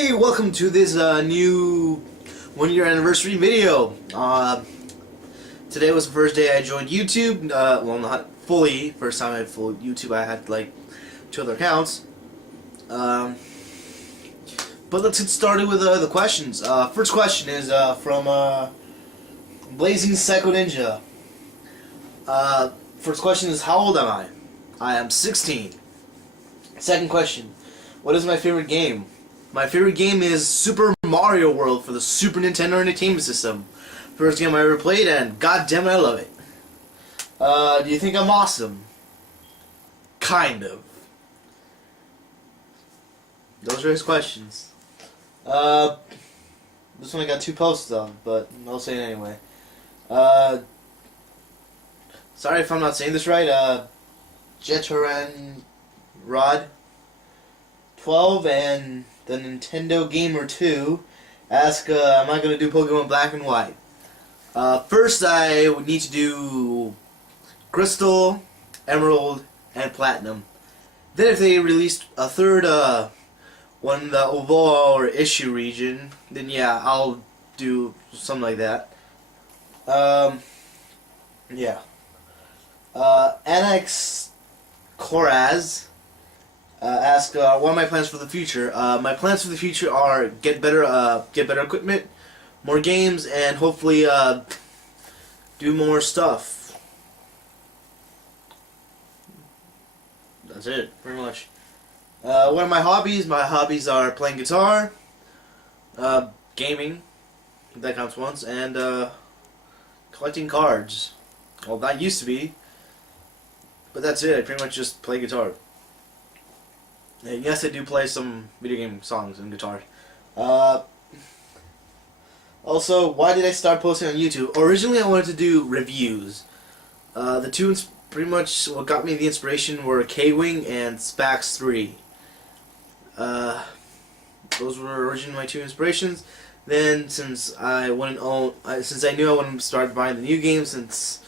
Hey, welcome to this new 1 year anniversary video. Today was the first day I joined YouTube. Well, not fully. First time I had full YouTube. I had like 2 other accounts. But let's get started with the questions. First question is from Blazing Psycho Ninja. First question is, how old am I? I am 16. Second question, what is my favorite game? My favorite game is Super Mario World for the Super Nintendo Entertainment System. First game I ever played, and god damn it, I love it. Do you think I'm awesome? Kind of. Those are his questions. This one I got 2 posts on, but I'll say it anyway. Sorry if I'm not saying this right. Jetaran Rod 12 and the Nintendo Gamer 2 ask, am I going to do Pokemon Black and White? First I would need to do Crystal, Emerald, and Platinum. Then if they released a third one in the Ovoa or Issue region, then yeah, I'll do something like that. Yeah. Annex Koraz ask, what are my plans for the future? My plans for the future are get better equipment, more games, and hopefully do more stuff. That's it, pretty much. What are my hobbies? My hobbies are playing guitar, gaming, that counts once, and collecting cards. Well, that used to be, but that's it. I pretty much just play guitar. And yes, I do play some video game songs and guitar. Also, why did I start posting on YouTube? Originally, I wanted to do reviews. The two pretty much what got me the inspiration were K-Wing and Spax 3. Those were originally my 2 inspirations. Then, since I knew I wouldn't start buying the new games since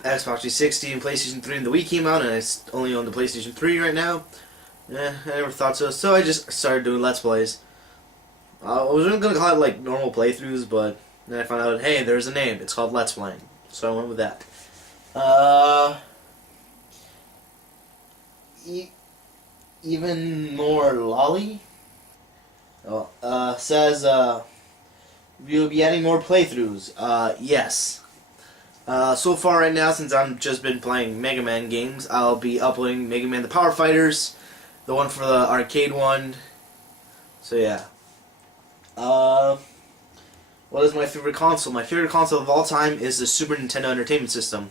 Xbox 360 and PlayStation 3 and the Wii came out, and I only own the PlayStation 3 right now. I never thought so. So I just started doing Let's Plays. I was going to call it like normal playthroughs, but then I found out, hey, there's a name. It's called Let's Playing. So I went with that. Even more lolly says, you'll be adding more playthroughs. Yes. So far right now, since I've just been playing Mega Man games, I'll be uploading Mega Man the Power Fighters, the one for the arcade one. So yeah. What is my favorite console? My favorite console of all time is the Super Nintendo Entertainment System.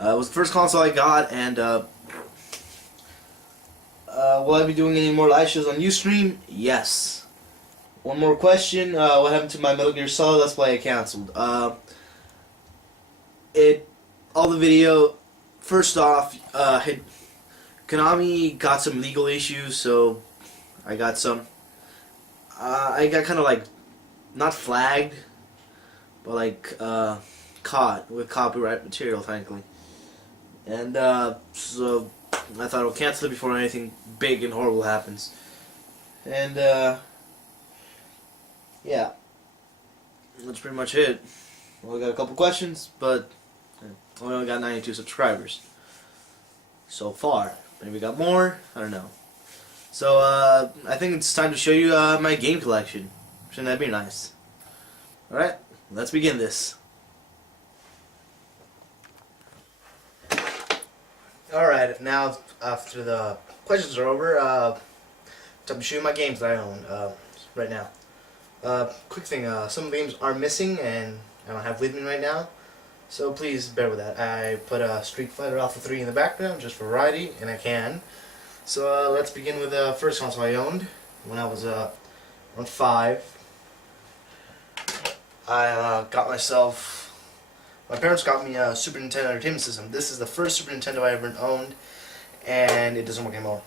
It was the first console I got, and will I be doing any more live shows on Ustream? Yes. One more question. What happened to my Metal Gear Solid Let's Play I canceled? All the video, first off, Konami got some legal issues, so I got kind of like, not flagged, but like, caught with copyright material, technically. And, so I thought I'll cancel it before anything big and horrible happens. And, yeah. That's pretty much it. Well, I got a couple questions, but I only got 92 subscribers so far. Maybe we got more, I don't know. So I think it's time to show you my game collection. Shouldn't that be nice? Alright, let's begin this. Alright, now after the questions are over, time to show you my games that I own right now. Quick thing, some games are missing and I don't have with me right now. So please bear with that. I put Street Fighter Alpha 3 in the background just for variety, and I can. So let's begin with the first console I owned when I was around 5. I got myself. My parents got me a Super Nintendo Entertainment System. This is the first Super Nintendo I ever owned, and it doesn't work anymore.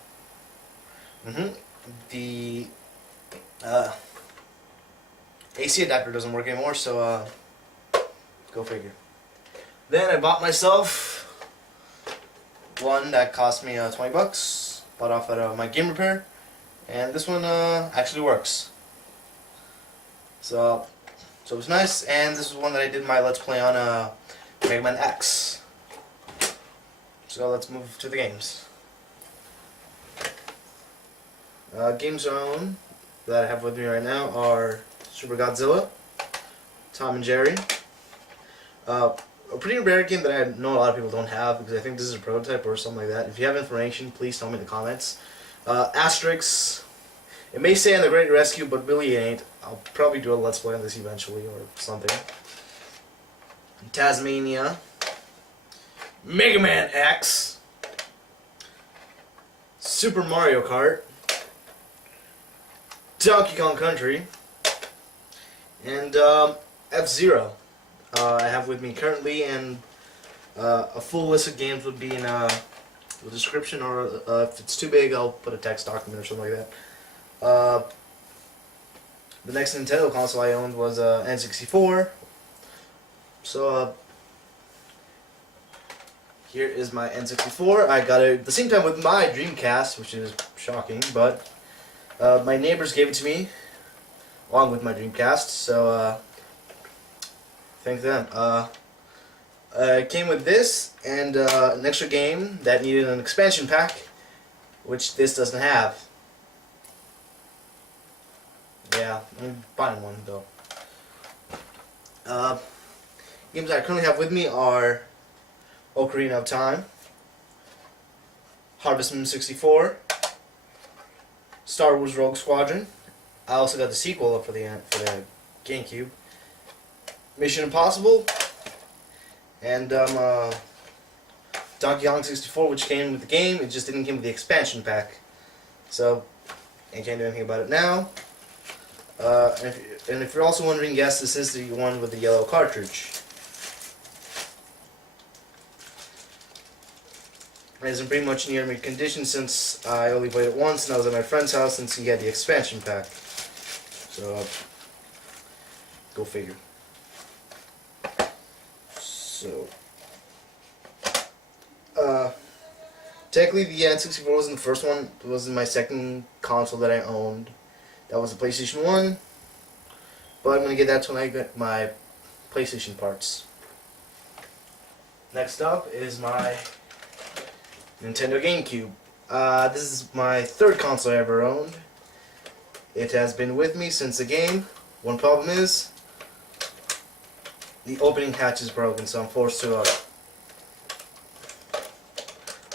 The AC adapter doesn't work anymore, so go figure. Then I bought myself one that cost me 20 bucks. Bought off at my Game Repair, and this one actually works. So it was nice, and this is one that I did my Let's Play on Mega Man X. So let's move to the games. Game Zone that I have with me right now are Super Godzilla, Tom and Jerry. A pretty rare game that I know a lot of people don't have because I think this is a prototype or something like that. If you have information, please tell me in the comments. Asterix. It may say on the Great Rescue, but really it ain't. I'll probably do a Let's Play on this eventually or something. Tasmania. Mega Man X. Super Mario Kart. Donkey Kong Country. And F-Zero. I have with me currently, and a full list of games would be in the description, or if it's too big, I'll put a text document or something like that. The next Nintendo console I owned was N64. So here is my N64. I got it at the same time with my Dreamcast, which is shocking, but my neighbors gave it to me along with my Dreamcast, so thank them. It came with this and an extra game that needed an expansion pack, which this doesn't have. Yeah, I'm buying one though. Games I currently have with me are Ocarina of Time, Harvest Moon 64, Star Wars Rogue Squadron. I also got the sequel for the GameCube, Mission Impossible, and Donkey Kong 64, which came with the game. It just didn't come with the expansion pack, so I can't do anything about it now. And if you're also wondering, yes, this is the one with the yellow cartridge. It is in pretty much near mint condition since I only played it once and I was at my friend's house since he had the expansion pack. So, go figure. So, technically the N64 wasn't the first one. It was my second console that I owned. That was the PlayStation 1. But I'm going to get that when I get my PlayStation parts. Next up is my Nintendo GameCube. This is my third console I ever owned. It has been with me since the game. One problem is the opening hatch is broken, so I'm forced to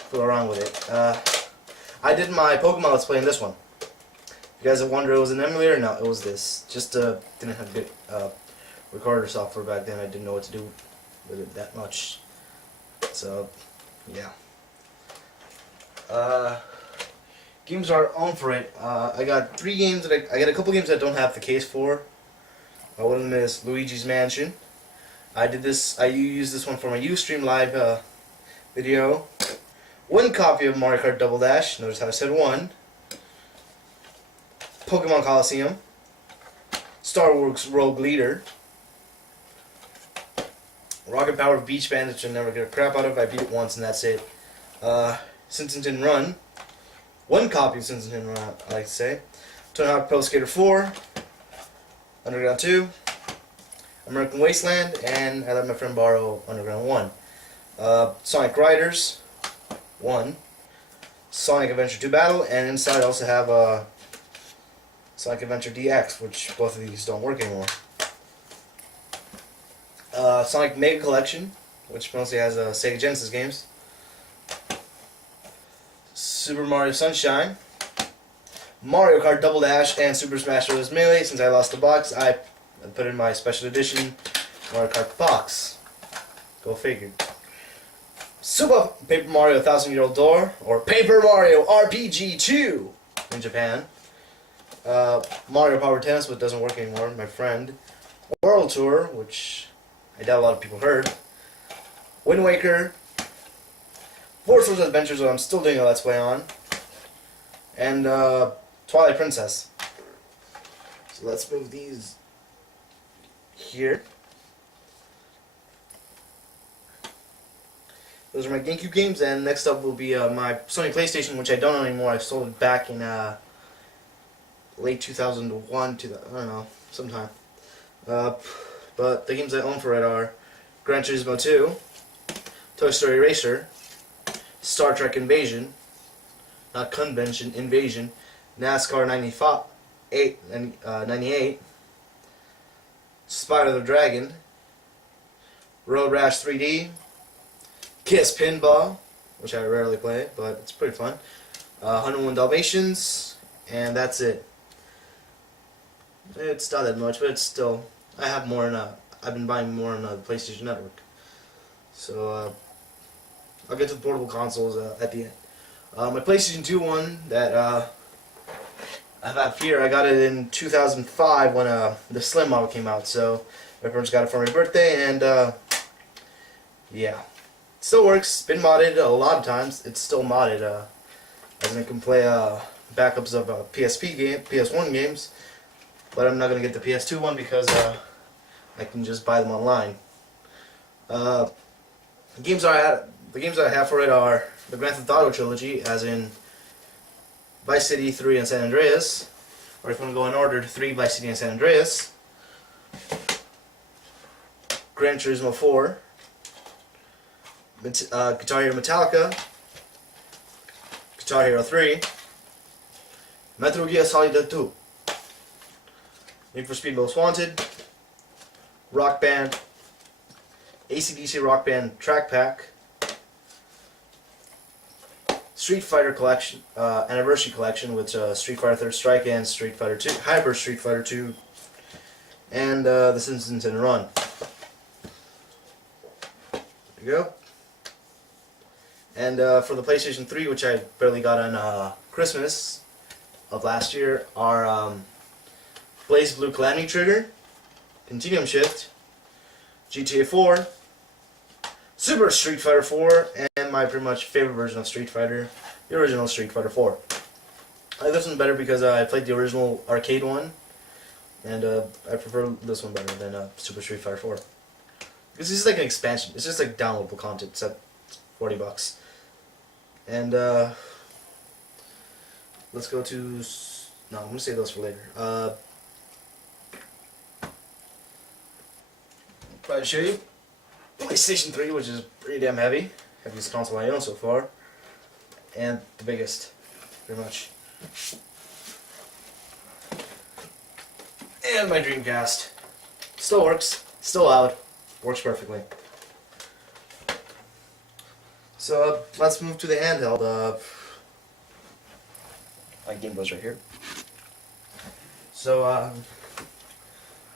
fool around with it. I did my Pokemon Let's Play in this one. If you guys wonder, it was an emulator? No, it was this. Just didn't have good recorder software back then. I didn't know what to do with it that much. So, yeah. Games are on for it. I got 3 games that I got a couple games that I don't have the case for. One of them is Luigi's Mansion. I used this one for my Ustream Live video. 1 copy of Mario Kart Double Dash. Notice how I said 1. Pokemon Coliseum. Star Wars Rogue Leader. Rocket Power Beach Band, which I never get a crap out of. I beat it once and that's it. Sinton Run. 1 copy of Sinton Run, I like to say. Tony Hawk Pro Skater 4. Underground 2. American Wasteland. And I let my friend borrow Underground 1. Sonic Riders 1. Sonic Adventure 2 Battle. And inside I also have Sonic Adventure DX, which both of these don't work anymore. Sonic Mega Collection, which mostly has Sega Genesis games. Super Mario Sunshine, Mario Kart Double Dash, and Super Smash Bros. Melee. Since I lost the box, I put in my special edition Mario Kart box. Go figure. Super Paper Mario 1000-Year-Old Door, or Paper Mario RPG 2 in Japan. Mario Power Tennis, but doesn't work anymore, my friend. World Tour, which I doubt a lot of people heard. Wind Waker. Four Swords Adventures, that I'm still doing a Let's Play on. And Twilight Princess. So let's move these here. Those are my GameCube games, and next up will be my Sony PlayStation, which I don't own anymore. I sold it back in late 2001, I don't know, sometime. But the games I own for it are Gran Turismo 2, Toy Story Racer, Star Trek Invasion, not Convention, Invasion, NASCAR 98, Spyro the Dragon, Road Rash 3D, Kiss Pinball, which I rarely play, but it's pretty fun, 101 Dalmatians, and that's it. It's not that much, but it's still, I have more in I've been buying more on the PlayStation Network. So, I'll get to the portable consoles at the end. My PlayStation 2 one that I have here, I got it in 2005 when the Slim model came out. So my parents got it for my birthday, and yeah, it still works. Been modded a lot of times. It's still modded. As in, I can play backups of PS1 games, but I'm not gonna get the PS2 one because I can just buy them online. The games I have for it are the Grand Theft Auto trilogy, as in Vice City, 3, and San Andreas. Or if you want to go in order, 3, Vice City, and San Andreas. Gran Turismo 4. Guitar Hero Metallica. Guitar Hero 3. Metal Gear Solid 2. Need for Speed Most Wanted. Rock Band. AC/DC Rock Band Track Pack. Street Fighter Collection, Anniversary Collection with Street Fighter Third Strike and Street Fighter 2, Hyper Street Fighter 2, and The Simpsons and Run. There you go. And for the PlayStation 3, which I barely got on Christmas of last year, are BlazBlue Calamity Trigger, Continuum Shift, GTA 4, Super Street Fighter 4, and my pretty much favorite version of Street Fighter, the original Street Fighter 4. I like this one better because I played the original arcade one, and I prefer this one better than Super Street Fighter 4. Because this is like an expansion. It's just like downloadable content. It's at $40. And let's go to... No, I'm going to save those for later. Try to show you PlayStation 3, which is pretty damn heavy. Heaviest console I own so far. And the biggest, pretty much. And my Dreamcast. Still works, still loud, works perfectly. So let's move to the handheld. My Game Boy's right here. So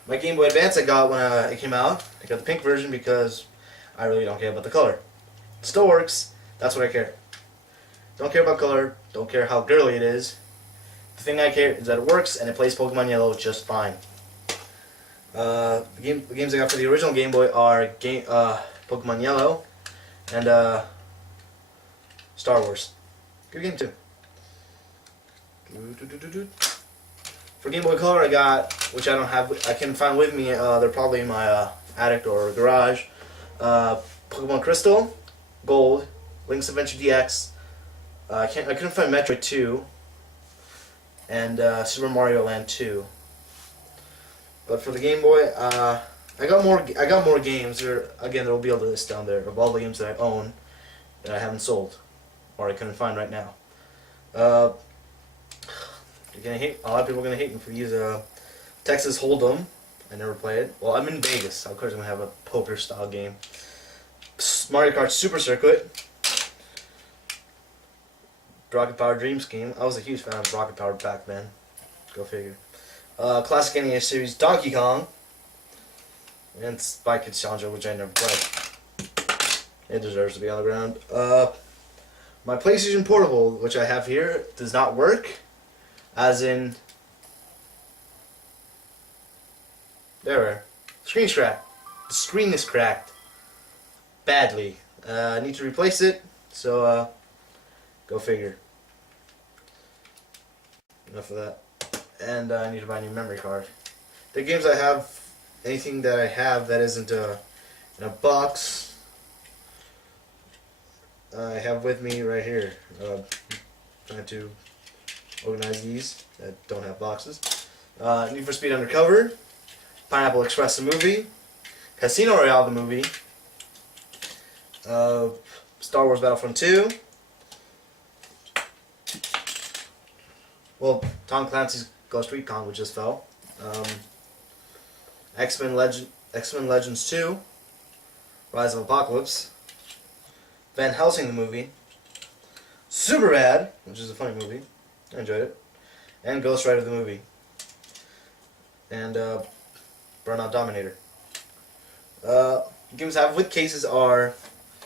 my Game Boy Advance I got when it came out. I got the pink version because I really don't care about the color. It still works, that's what I care. Don't care about color, don't care how girly it is. The thing I care is that it works and it plays Pokemon Yellow just fine. The games I got for the original Game Boy are Pokemon Yellow and Star Wars. Good game too. For Game Boy Color I got, which I don't have, I can find with me, they're probably in my attic or garage, Pokemon Crystal, Gold, Link's Adventure DX, I couldn't find Metroid 2, and Super Mario Land 2. But for the Game Boy, I got more games. Again, there will be a list down there of all the games that I own that I haven't sold, or I couldn't find right now. You're gonna hate. A lot of people are gonna hate me for these. Texas Hold'em. I never played it. Well, I'm in Vegas. So of course, I'm gonna have a poker style game. Mario Kart Super Circuit. Rocket Power Dream Scheme. I was a huge fan of Rocket Power back then. Go figure. Classic NES series Donkey Kong. And Spy Kids Challenger, which I never played. It deserves to be on the ground. My PlayStation Portable, which I have here, does not work. As in... There. Screen's cracked. The screen is cracked. Badly. I need to replace it, so go figure. Enough of that. And I need to buy a new memory card. The games I have, anything that I have that isn't in a box, I have with me right here. Trying to organize these that don't have boxes. Need for Speed Undercover, Pineapple Express the movie, Casino Royale the movie, Star Wars Battlefront 2, well, Tom Clancy's Ghost Recon, which just fell, X-Men Legends 2, Rise of Apocalypse, Van Helsing the movie, Superbad, which is a funny movie, I enjoyed it, and Ghost Rider the movie, and Burnout Dominator. Games I have with cases are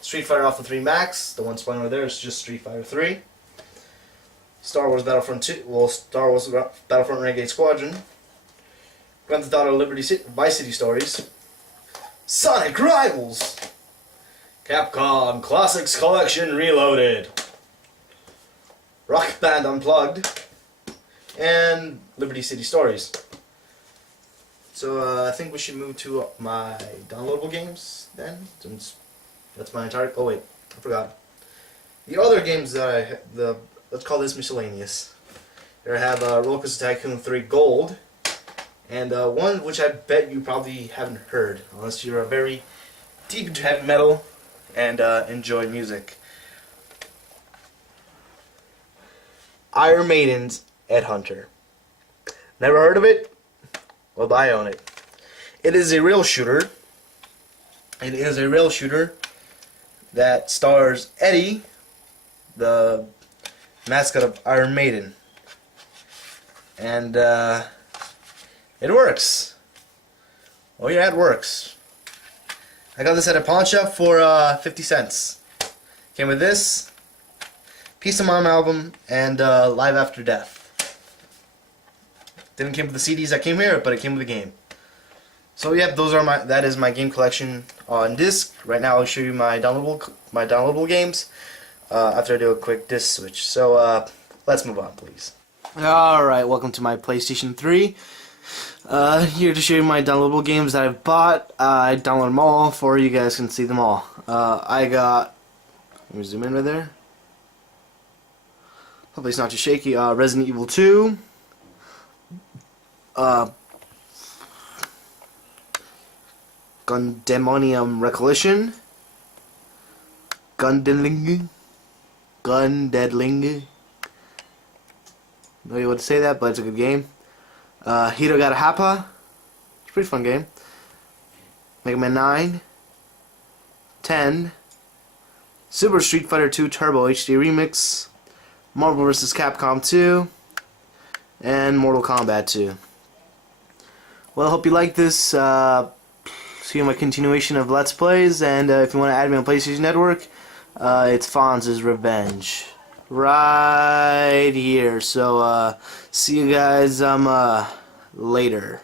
Street Fighter Alpha 3 Max, the one spawning over there is just Street Fighter 3, Star Wars Battlefront 2, well, Star Wars Battlefront Renegade Squadron, Grand Theft Auto Vice City Stories, Sonic Rivals, Capcom Classics Collection Reloaded, Rock Band Unplugged, and Liberty City Stories. So I think we should move to my downloadable games then, since that's my entire. Oh wait, I forgot. The other games that let's call this miscellaneous. Here I have Roller Coaster Tycoon 3 Gold, and one which I bet you probably haven't heard unless you're very deep into heavy metal and enjoy music. Iron Maiden's Ed Hunter. Never heard of it? Well, I own it. It is a rail shooter. It is a rail shooter that stars Eddie, the mascot of Iron Maiden. And it works. Oh yeah, it works. I got this at a pawn shop for 50 cents. Came with this, Piece of Mom album, and Live After Death. Didn't come with the CDs that came here, but it came with the game. So yeah, that is my game collection on disc. Right now I'll show you my downloadable games after I do a quick disc switch. So let's move on, please. Alright, welcome to my PlayStation 3. Here to show you my downloadable games that I've bought. I downloaded them all for you guys can see them all. I got, let me zoom in right there. Hopefully it's not too shaky. Resident Evil 2. Gundemonium Recollection. Gundeadling. No idea what to say that, but it's a good game. Hirogata Happa. It's a pretty fun game. Mega Man 9. 10. Super Street Fighter 2 Turbo HD Remix. Marvel vs. Capcom 2. And Mortal Kombat 2. Well, I hope you like this. See my continuation of Let's Plays, and if you want to add me on PlayStation Network, it's Fonz's Revenge. Right here. So, see you guys later.